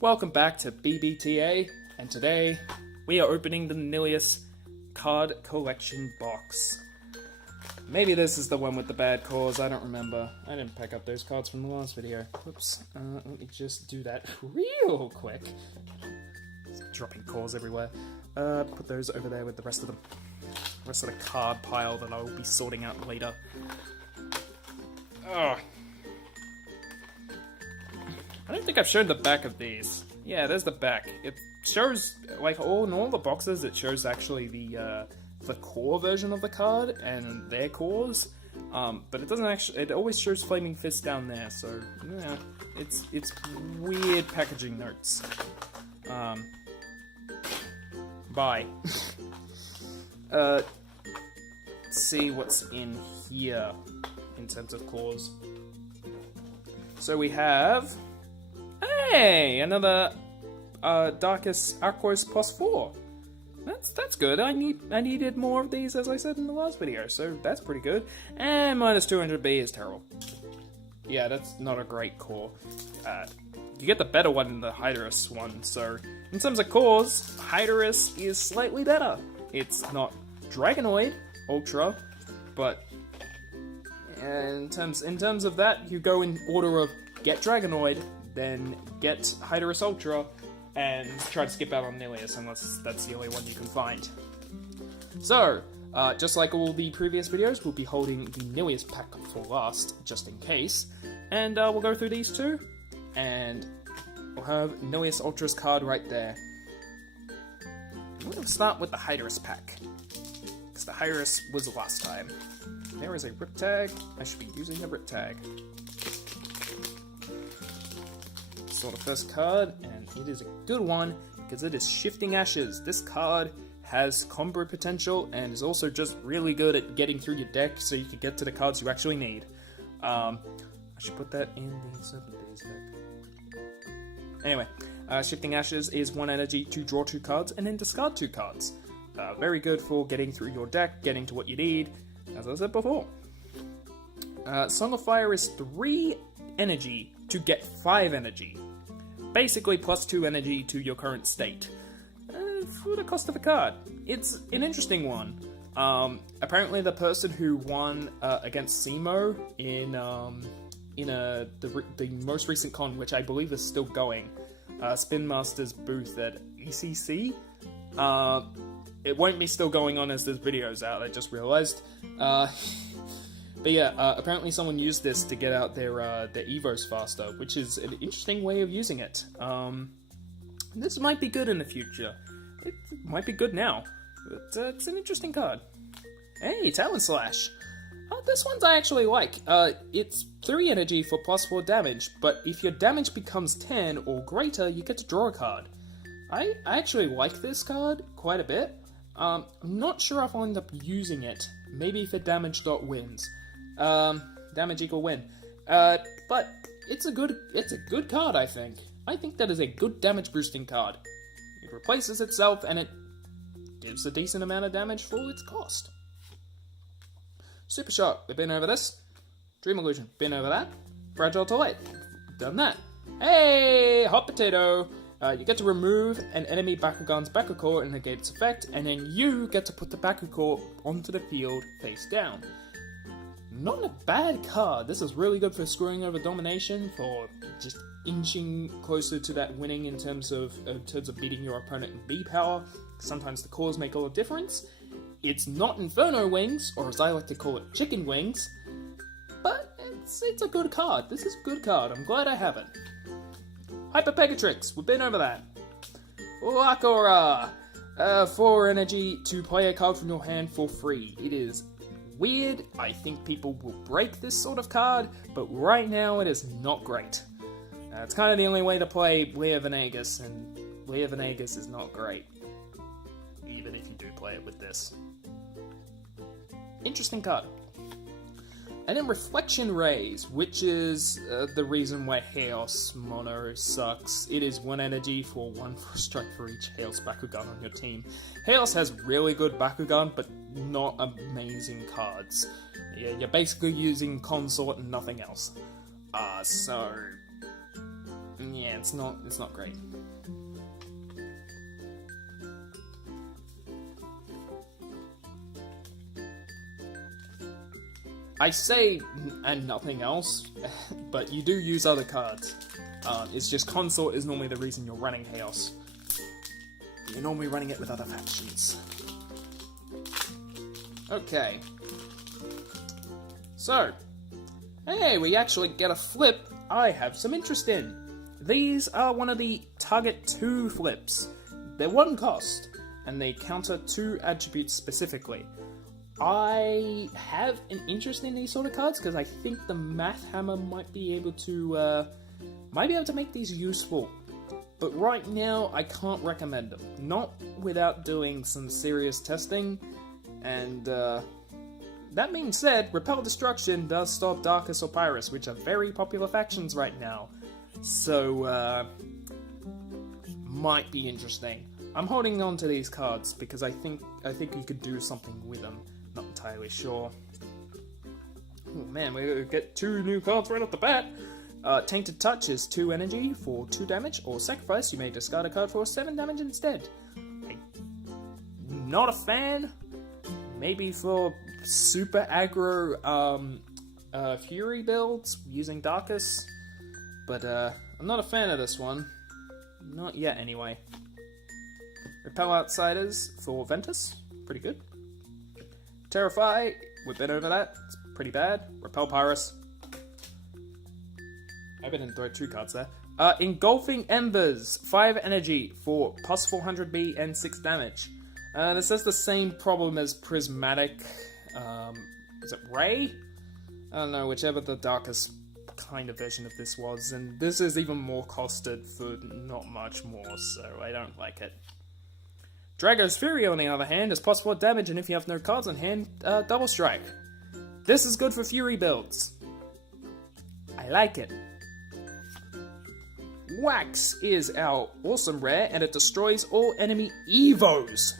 Welcome back to B.B.T.A, and today we are opening the Nillious card collection box. Maybe this is the one with the bad cores, I don't remember. I didn't pick up those cards from the last video. Whoops, let me just do that real quick. Just dropping cores everywhere. Put those over there with the rest of the card pile that I will be sorting out later. Ugh. I don't think I've shown the back of these. Yeah, there's the back. It shows, like, in all the boxes, it shows actually the core version of the card and their cores. But it doesn't actually. It always shows Flaming Fist down there. So yeah, it's weird packaging notes. Bye. Let's see what's in here in terms of cores. So we have. Hey, another Darkest Aquos +4. That's good. I needed more of these, as I said in the last video, so that's pretty good. And minus 200B is terrible. Yeah, that's not a great core. You get the better one in the Hydrus one, so in terms of cores, Hydrus is slightly better. It's not Dragonoid Ultra, but in terms of that, you go in order of get Dragonoid, then get Hydrus Ultra, and try to skip out on Nillious unless that's the only one you can find. So, just like all the previous videos, we'll be holding the Nillious pack for last, just in case. And we'll go through these two, and we'll have Nillious Ultra's card right there. We'll start with the Hydrus pack, because the Hydrus was the last time. There is a rip tag. I should be using the rip tag. Saw the first card, and it is a good one because it is Shifting Ashes. This card has combo potential and is also just really good at getting through your deck so you can get to the cards you actually need. I should put that in the Serpent Days deck. Anyway, Shifting Ashes is 1 energy to draw 2 cards and then discard 2 cards. Very good for getting through your deck, getting to what you need, as I said before. Song of Fire is 3 energy to get 5 energy. Basically plus 2 energy to your current state. For the cost of a card. It's an interesting one. Apparently the person who won against Simo in the most recent con, which I believe is still going, Spin Master's booth at ECC. It won't be still going on as this video's out, I just realized. But yeah, apparently someone used this to get out their Evos faster, which is an interesting way of using it. This might be good in the future. It might be good now, but it's an interesting card. Hey, Talon Slash! This one's I actually like. It's 3 energy for +4 damage, but if your damage becomes 10 or greater, you get to draw a card. I actually like this card quite a bit. I'm not sure if I'll end up using it. Maybe for damage dot wins. Damage equal win. But it's a good card, I think. I think that is a good damage boosting card. It replaces itself and it gives a decent amount of damage for its cost. Super Shock, we've been over this. Dream Illusion, been over that. Fragile to Light, done that. Hey, Hot Potato! You get to remove an enemy Bakugan's Bakucore and negate its effect, and then you get to put the Bakucore onto the field face down. Not a bad card. This is really good for screwing over domination, for just inching closer to that winning in terms of beating your opponent in B power. Sometimes the cores make all the difference. It's not Inferno Wings, or as I like to call it, Chicken Wings, but it's a good card. This is a good card. I'm glad I have it. Hyper Pegatrix, we've been over that. Lakora, 4 energy to play a card from your hand for free. It is weird. I think people will break this sort of card, but right now it is not great. It's kind of the only way to play Leah Venegas, and Leah Venegas is not great. Even if you do play it with this. Interesting card. And then Reflection Rays, which is the reason why Chaos Mono sucks. It is 1 energy for 1 strike for each Chaos Bakugan on your team. Chaos has really good Bakugan, but not amazing cards. Yeah, you're basically using Consort and nothing else. So Yeah, it's not great. I say and nothing else, but you do use other cards. It's just Consort is normally the reason you're running Chaos. You're normally running it with other factions. Okay. So, hey, we actually get a flip I have some interest in. These are one of the Target 2 flips. They're 1 cost, and they counter 2 attributes specifically. I have an interest in these sort of cards because I think the Math Hammer might be able to make these useful. But right now, I can't recommend them. Not without doing some serious testing. And that being said, Repel Destruction does stop Darkus or Pyrus, which are very popular factions right now. So, might be interesting. I'm holding on to these cards because I think you could do something with them. Not entirely sure. Oh man, we get 2 new cards right off the bat. Tainted Touch is 2 energy for 2 damage, or Sacrifice, you may discard a card for 7 damage instead. Not a fan. Maybe for super aggro Fury builds using Darkus. But I'm not a fan of this one. Not yet, anyway. Repel Outsiders for Ventus. Pretty good. Terrify, we've been over that. It's pretty bad. Repel Pyrus. I didn't throw 2 cards there. Engulfing Embers, 5 energy for plus 400B and 6 damage. This has the same problem as Prismatic. Is it Ray? I don't know, whichever the darkest kind of version of this was. And this is even more costed for not much more, so I don't like it. Drago's Fury, on the other hand, is plus 4 damage, and if you have no cards on hand, double strike. This is good for Fury builds. I like it. Wax is our awesome rare, and it destroys all enemy Evos.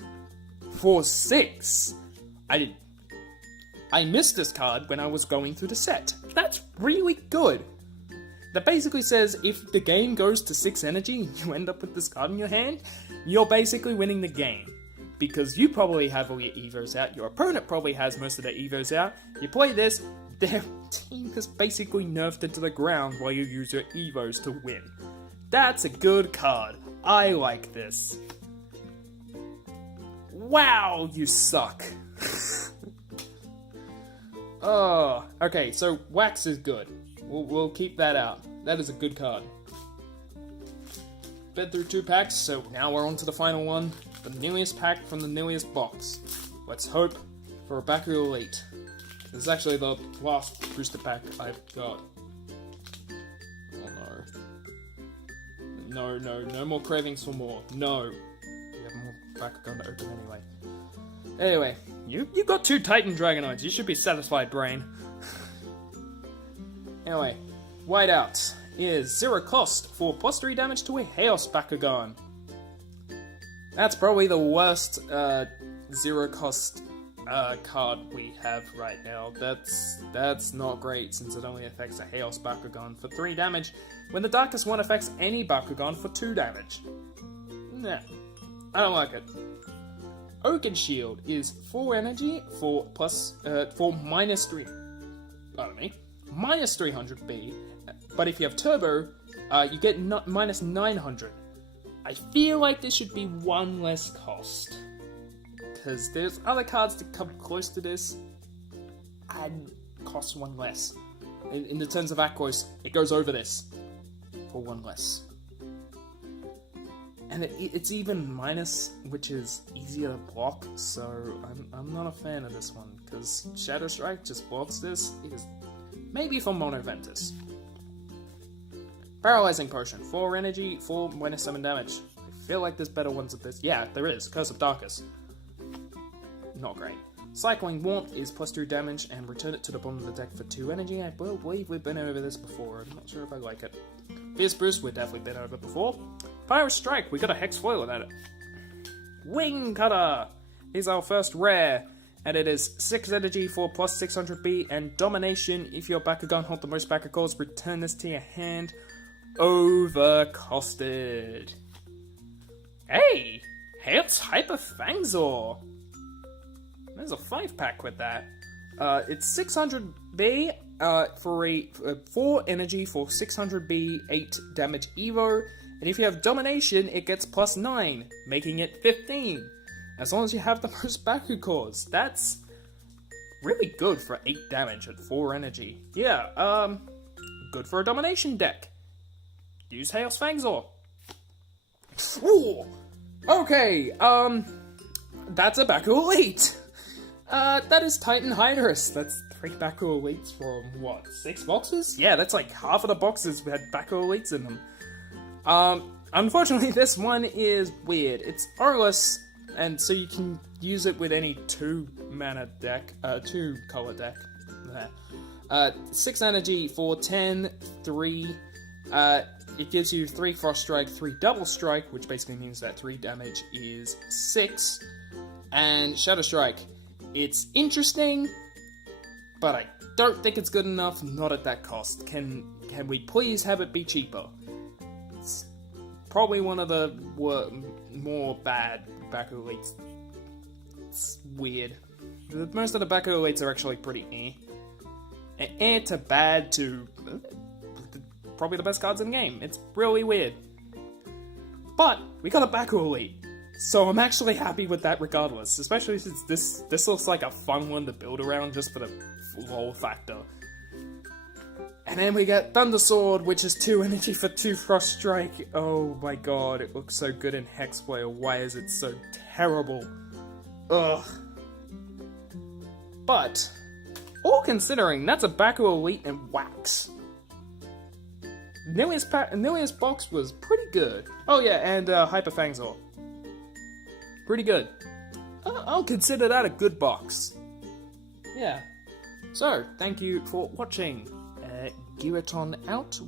For 6. I missed this card when I was going through the set. That's really good. That basically says if the game goes to 6 energy and you end up with this card in your hand, you're basically winning the game. Because you probably have all your Evos out, your opponent probably has most of their Evos out, you play this, their team is basically nerfed into the ground while you use your Evos to win. That's a good card. I like this. Wow, you suck. Oh, okay, so Wax is good. We'll keep that out. That is a good card. Been through 2 packs, so now we're on to the final one. The Nillious pack from the Nillious box. Let's hope for a Baku Elite. This is actually the last booster pack I've got. Oh no. No more cravings for more. No. We have more Bakugan to open anyway. Anyway, you got 2 Titan Dragonoids. You should be satisfied, brain. Anyway, Whiteout is 0 cost for plus 3 damage to a Chaos Bakugan. That's probably the worst 0 cost card we have right now. That's not great since it only affects a Chaos Bakugan for 3 damage, when the Darkest one affects any Bakugan for 2 damage. Nah, I don't like it. Oaken Shield is 4 energy for minus 3. Pardon me. Minus 300B, but if you have Turbo, you get minus 900. I feel like this should be 1 less cost, because there's other cards that come close to this and cost 1 less. In the terms of Aquos, it goes over this for 1 less. And it's even minus, which is easier to block, so I'm not a fan of this one, because Shadow Strike just blocks this. It is maybe for Mono Ventus. Paralyzing Potion, 4 energy, 4 minus 7 damage. I feel like there's better ones at this. Yeah, there is. Curse of Darkus. Not great. Cycling Warmth is plus 2 damage, and return it to the bottom of the deck for 2 energy. I believe we've been over this before. I'm not sure if I like it. Fierce Boost, we've definitely been over before. Pirate Strike, we got a Hex Foil at it. Wing Cutter is our first rare, and it is 6 energy for plus 600B, and Domination. If your Bakugan hold the most Bakugans, return this to your hand. overcosted. Hey, it's Hyper Fangzor. There's a 5-pack with that. It's 600B for 4 energy for 600B, 8 damage Evo. And if you have Domination, it gets +9, making it 15. As long as you have the most Baku cores. That's really good for 8 damage at 4 energy. Yeah, good for a Domination deck. Use Chaos Fangzor. Ooh! Okay, that's a Baku Elite! That is Titan Hydrus. That's 3 Baku Elites from, what, 6 boxes? Yeah, that's like half of the boxes had Baku Elites in them. Unfortunately, this one is weird. It's Orless, and so you can use it with any 2-mana deck, 2-color deck. There. 6 energy for 10, 3, it gives you 3 Frost Strike, 3 Double Strike, which basically means that 3 damage is 6, and Shadow Strike. It's interesting, but I don't think it's good enough, not at that cost. Can we please have it be cheaper? It's probably one of the more bad Baku Elites. It's weird. Most of the Baku Elites are actually pretty to bad to probably the best cards in the game. It's really weird. But we got a Baku Elite, so I'm actually happy with that regardless, especially since this looks like a fun one to build around just for the lol factor. And then we get Thunder Sword, which is 2 energy for 2 Frost Strike. Oh my god, it looks so good in Hexblade. Why is it so terrible? Ugh. But, all considering, that's a Baku Elite in wax. Nillious box was pretty good. Oh yeah, and Hyper Fangzor. Pretty good. I'll consider that a good box. Yeah. So, thank you for watching. Giraton out.